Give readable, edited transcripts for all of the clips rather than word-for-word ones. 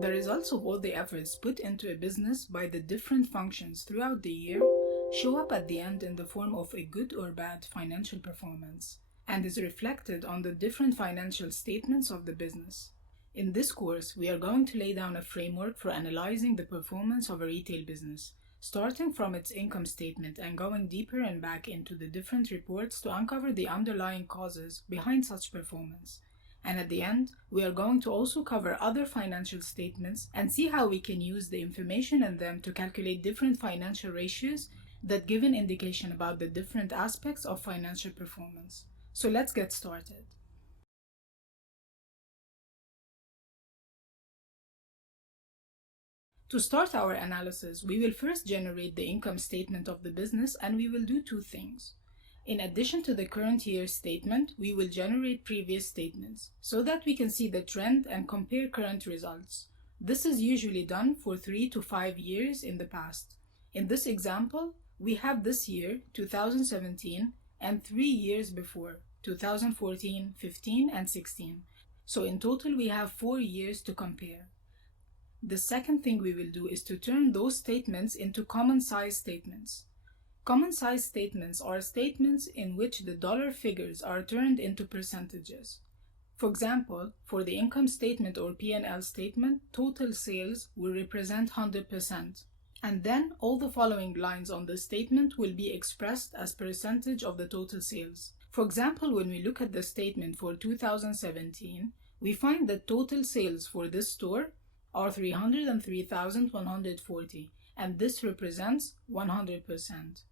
The results of all the efforts put into a business by the different functions throughout the year show up at the end in the form of a good or bad financial performance, and is reflected on the different financial statements of the business. In this course, we are going to lay down a framework for analyzing the performance of a retail business, starting from its income statement and going deeper and back into the different reports to uncover the underlying causes behind such performance. And at the end, we are going to also cover other financial statements and see how we can use the information in them to calculate different financial ratios that give an indication about the different aspects of financial performance. So let's get started. To start our analysis, we will first generate the income statement of the business, and we will do two things. In addition to the current year statement, we will generate previous statements so that we can see the trend and compare current results. This is usually done for 3 to 5 years in the past. In this example, we have this year, 2017, and 3 years before, 2014, 15, and 16. So in total, we have 4 years to compare. The second thing we will do is to turn those statements into common size statements. Common size statements are statements in which the dollar figures are turned into percentages. For example, for the income statement or P&L statement, total sales will represent 100%. And then all the following lines on the statement will be expressed as percentage of the total sales. For example, when we look at the statement for 2017, we find that total sales for this store are 303,140, and this represents 100%.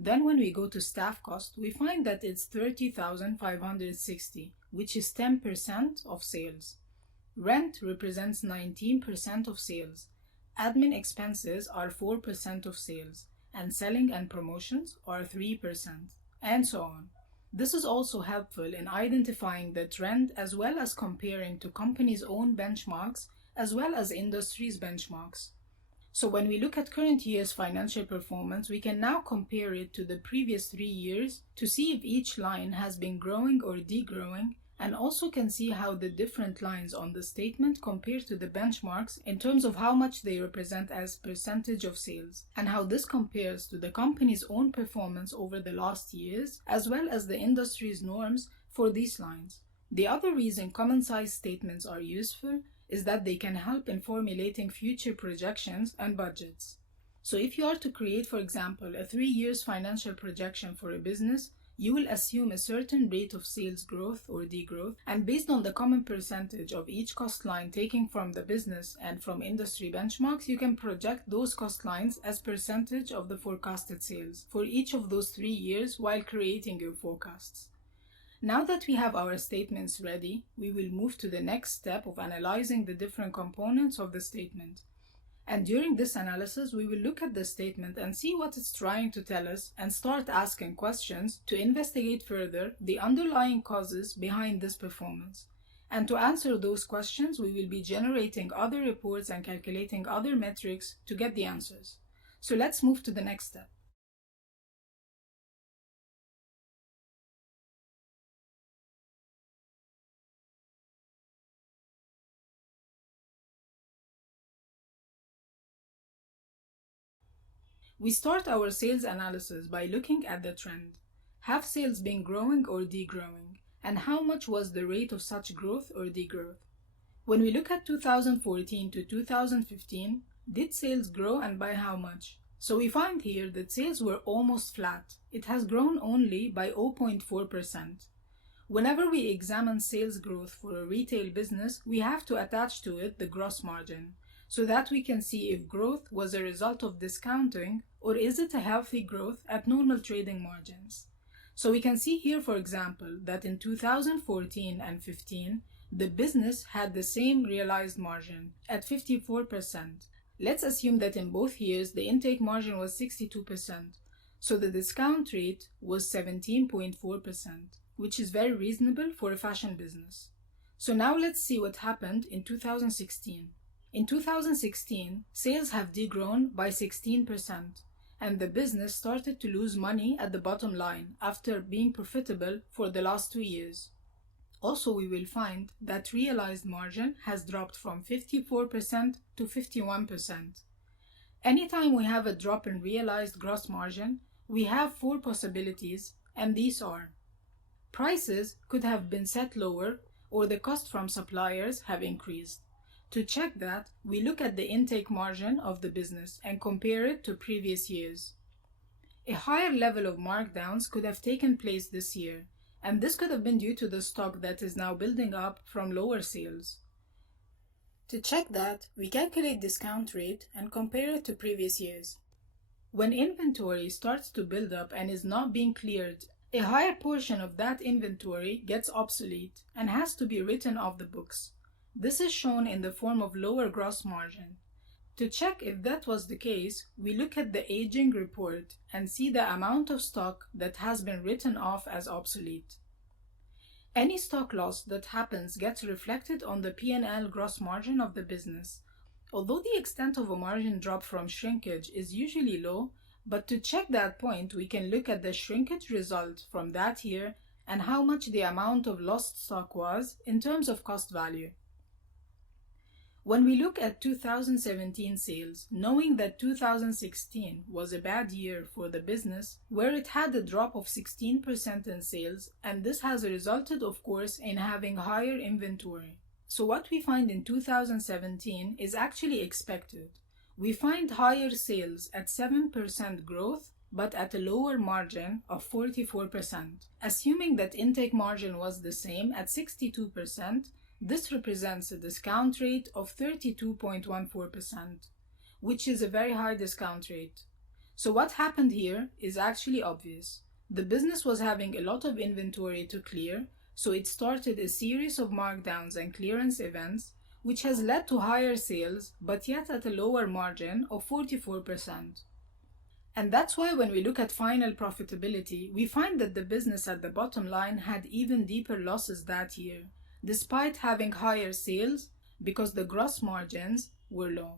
Then when we go to staff cost, we find that it's 30,560, which is 10% of sales. Rent represents 19% of sales. Admin expenses are 4% of sales, and selling and promotions are 3%, and so on. This is also helpful in identifying the trend as well as comparing to companies' own benchmarks as well as industry's benchmarks. So when we look at current year's financial performance, we can now compare it to the previous 3 years to see if each line has been growing or degrowing, and also can see how the different lines on the statement compare to the benchmarks in terms of how much they represent as percentage of sales, and how this compares to the company's own performance over the last years, as well as the industry's norms for these lines. The other reason common size statements are useful is that they can help in formulating future projections and budgets. So if you are to create, for example, a 3 years financial projection for a business, you will assume a certain rate of sales growth or degrowth, and based on the common percentage of each cost line taken from the business and from industry benchmarks, you can project those cost lines as percentage of the forecasted sales for each of those 3 years while creating your forecasts. Now that we have our statements ready, we will move to the next step of analyzing the different components of the statement. And during this analysis, we will look at the statement and see what it's trying to tell us and start asking questions to investigate further the underlying causes behind this performance. And to answer those questions, we will be generating other reports and calculating other metrics to get the answers. So let's move to the next step. We start our sales analysis by looking at the trend. Have sales been growing or degrowing? And how much was the rate of such growth or degrowth? When we look at 2014 to 2015, did sales grow and by how much? So we find here that sales were almost flat. It has grown only by 0.4%. Whenever we examine sales growth for a retail business, we have to attach to it the gross margin, so that we can see if growth was a result of discounting or is it a healthy growth at normal trading margins. So we can see here, for example, that in 2014 and 15, the business had the same realized margin at 54%. Let's assume that in both years the intake margin was 62%, so the discount rate was 17.4%, which is very reasonable for a fashion business. So now let's see what happened in 2016. In 2016, sales have degrown by 16%, and the business started to lose money at the bottom line after being profitable for the last 2 years. Also, we will find that realized margin has dropped from 54% to 51%. Anytime we have a drop in realized gross margin, we have four possibilities, and these are: prices could have been set lower, or the cost from suppliers have increased. To check that, we look at the intake margin of the business and compare it to previous years. A higher level of markdowns could have taken place this year, and this could have been due to the stock that is now building up from lower sales. To check that, we calculate discount rate and compare it to previous years. When inventory starts to build up and is not being cleared, a higher portion of that inventory gets obsolete and has to be written off the books. This is shown in the form of lower gross margin. To check if that was the case, we look at the aging report and see the amount of stock that has been written off as obsolete. Any stock loss that happens gets reflected on the P&L gross margin of the business. Although the extent of a margin drop from shrinkage is usually low, but to check that point, we can look at the shrinkage result from that year and how much the amount of lost stock was in terms of cost value. When we look at 2017 sales, knowing that 2016 was a bad year for the business, where it had a drop of 16% in sales, and this has resulted, of course, in having higher inventory. So what we find in 2017 is actually expected. We find higher sales at 7% growth, but at a lower margin of 44%. Assuming that intake margin was the same at 62%, this represents a discount rate of 32.14%, which is a very high discount rate. So what happened here is actually obvious. The business was having a lot of inventory to clear, so it started a series of markdowns and clearance events, which has led to higher sales, but yet at a lower margin of 44%. And that's why when we look at final profitability, we find that the business at the bottom line had even deeper losses that year, despite having higher sales, because the gross margins were low.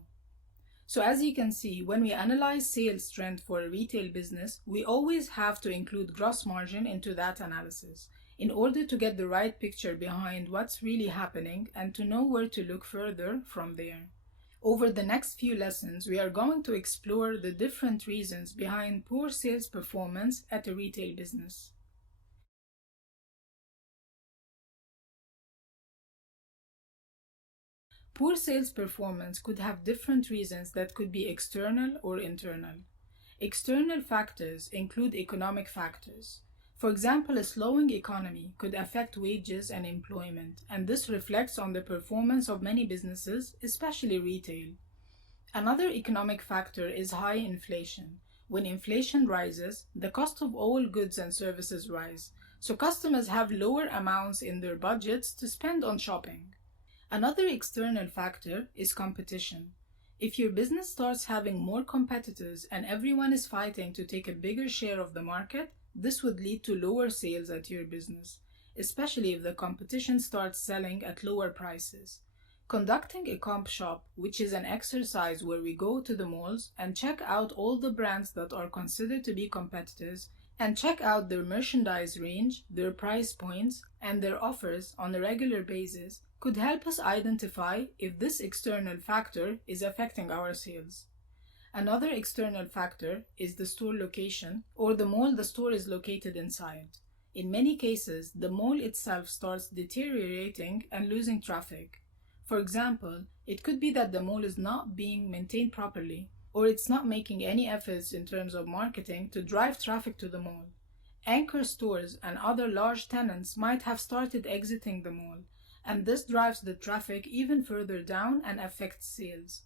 So as you can see, when we analyze sales trend for a retail business, we always have to include gross margin into that analysis in order to get the right picture behind what's really happening and to know where to look further from there. Over the next few lessons, we are going to explore the different reasons behind poor sales performance at a retail business. Poor sales performance could have different reasons that could be external or internal. External factors include economic factors. For example, a slowing economy could affect wages and employment, and this reflects on the performance of many businesses, especially retail. Another economic factor is high inflation. When inflation rises, the cost of all goods and services rise, so customers have lower amounts in their budgets to spend on shopping. Another external factor is competition. If your business starts having more competitors and everyone is fighting to take a bigger share of the market, this would lead to lower sales at your business, especially if the competition starts selling at lower prices. Conducting a comp shop, which is an exercise where we go to the malls and check out all the brands that are considered to be competitors, and check out their merchandise range, their price points, and their offers on a regular basis, could help us identify if this external factor is affecting our sales. Another external factor is the store location or the mall the store is located inside. In many cases, the mall itself starts deteriorating and losing traffic. For example, it could be that the mall is not being maintained properly, or it's not making any efforts in terms of marketing to drive traffic to the mall. Anchor stores and other large tenants might have started exiting the mall, and this drives the traffic even further down and affects sales.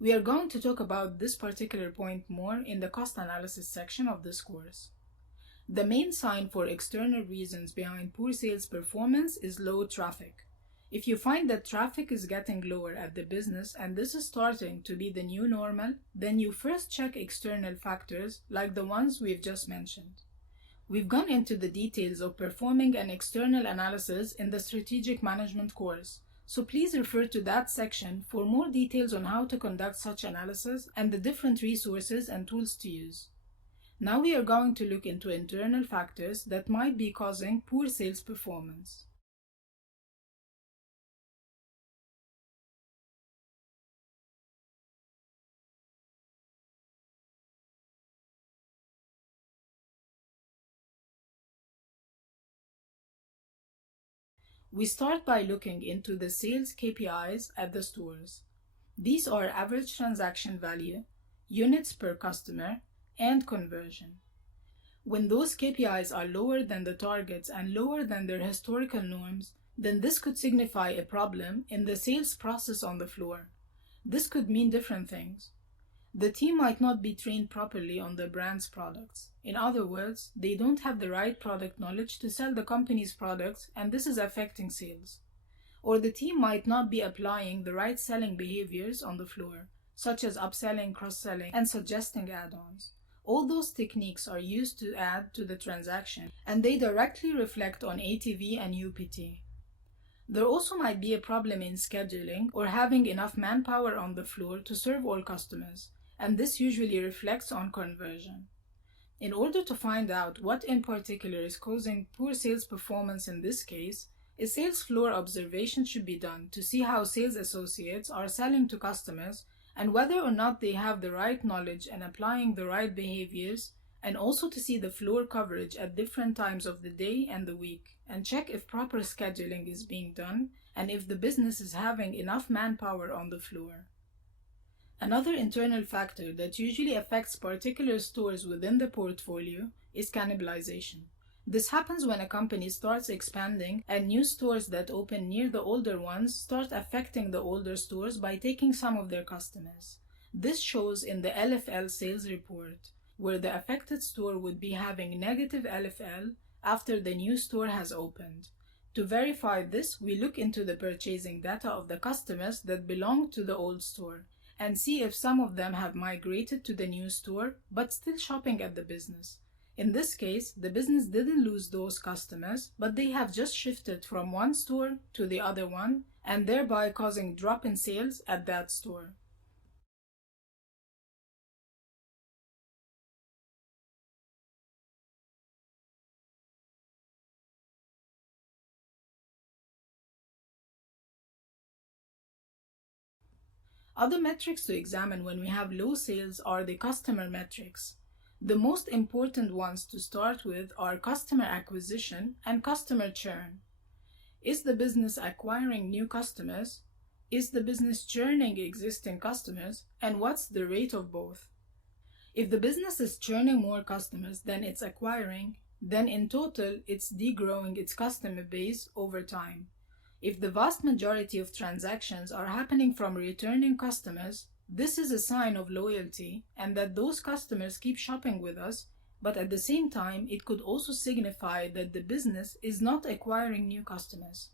We are going to talk about this particular point more in the cost analysis section of this course. The main sign for external reasons behind poor sales performance is low traffic. If you find that traffic is getting lower at the business and this is starting to be the new normal, then you first check external factors like the ones we've just mentioned. We've gone into the details of performing an external analysis in the strategic management course, so please refer to that section for more details on how to conduct such analysis and the different resources and tools to use. Now we are going to look into internal factors that might be causing poor sales performance. We start by looking into the sales KPIs at the stores. These are average transaction value, units per customer, and conversion. When those KPIs are lower than the targets and lower than their historical norms, then this could signify a problem in the sales process on the floor. This could mean different things. The team might not be trained properly on the brand's products. In other words, they don't have the right product knowledge to sell the company's products, and this is affecting sales. Or the team might not be applying the right selling behaviors on the floor, such as upselling, cross-selling, and suggesting add-ons. All those techniques are used to add to the transaction, and they directly reflect on ATV and UPT. There also might be a problem in scheduling or having enough manpower on the floor to serve all customers, and this usually reflects on conversion. In order to find out what in particular is causing poor sales performance in this case, a sales floor observation should be done to see how sales associates are selling to customers and whether or not they have the right knowledge and applying the right behaviors, and also to see the floor coverage at different times of the day and the week, and check if proper scheduling is being done and if the business is having enough manpower on the floor. Another internal factor that usually affects particular stores within the portfolio is cannibalization. This happens when a company starts expanding and new stores that open near the older ones start affecting the older stores by taking some of their customers. This shows in the LFL sales report, where the affected store would be having negative LFL after the new store has opened. To verify this, we look into the purchasing data of the customers that belong to the old store and see if some of them have migrated to the new store but still shopping at the business. In this case, the business didn't lose those customers, but they have just shifted from one store to the other one, and thereby causing drop in sales at that store. Other metrics to examine when we have low sales are the customer metrics. The most important ones to start with are customer acquisition and customer churn. Is the business acquiring new customers? Is the business churning existing customers? And what's the rate of both? If the business is churning more customers than it's acquiring, then in total it's degrowing its customer base over time. If the vast majority of transactions are happening from returning customers, this is a sign of loyalty and that those customers keep shopping with us, but at the same time, it could also signify that the business is not acquiring new customers.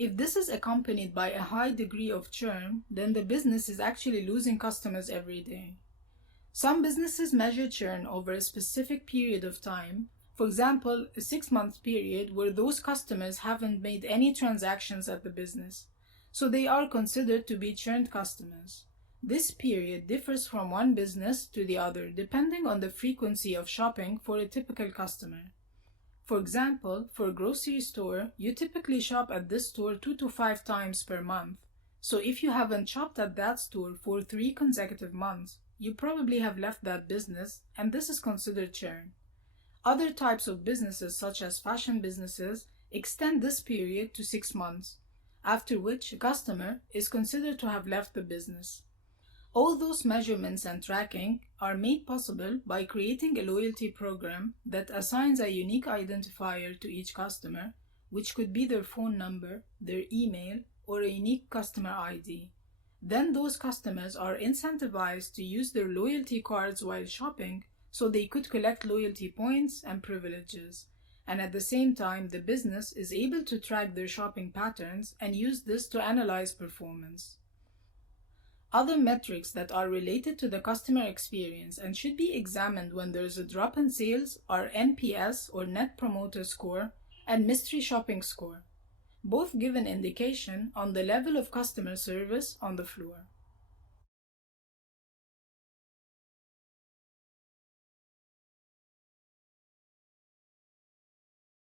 If this is accompanied by a high degree of churn, then the business is actually losing customers every day. Some businesses measure churn over a specific period of time, for example, a 6-month period where those customers haven't made any transactions at the business, so they are considered to be churned customers. This period differs from one business to the other depending on the frequency of shopping for a typical customer. For example, for a grocery store, you typically shop at this store 2 to 5 times per month. So if you haven't shopped at that store for 3 consecutive months, you probably have left that business, and this is considered churn. Other types of businesses, such as fashion businesses, extend this period to 6 months, after which a customer is considered to have left the business. All those measurements and tracking are made possible by creating a loyalty program that assigns a unique identifier to each customer, which could be their phone number, their email, or a unique customer ID. Then those customers are incentivized to use their loyalty cards while shopping, so they could collect loyalty points and privileges. And at the same time, the business is able to track their shopping patterns and use this to analyze performance. Other metrics that are related to the customer experience and should be examined when there is a drop in sales are NPS or Net Promoter Score and Mystery Shopping Score. Both give an indication on the level of customer service on the floor.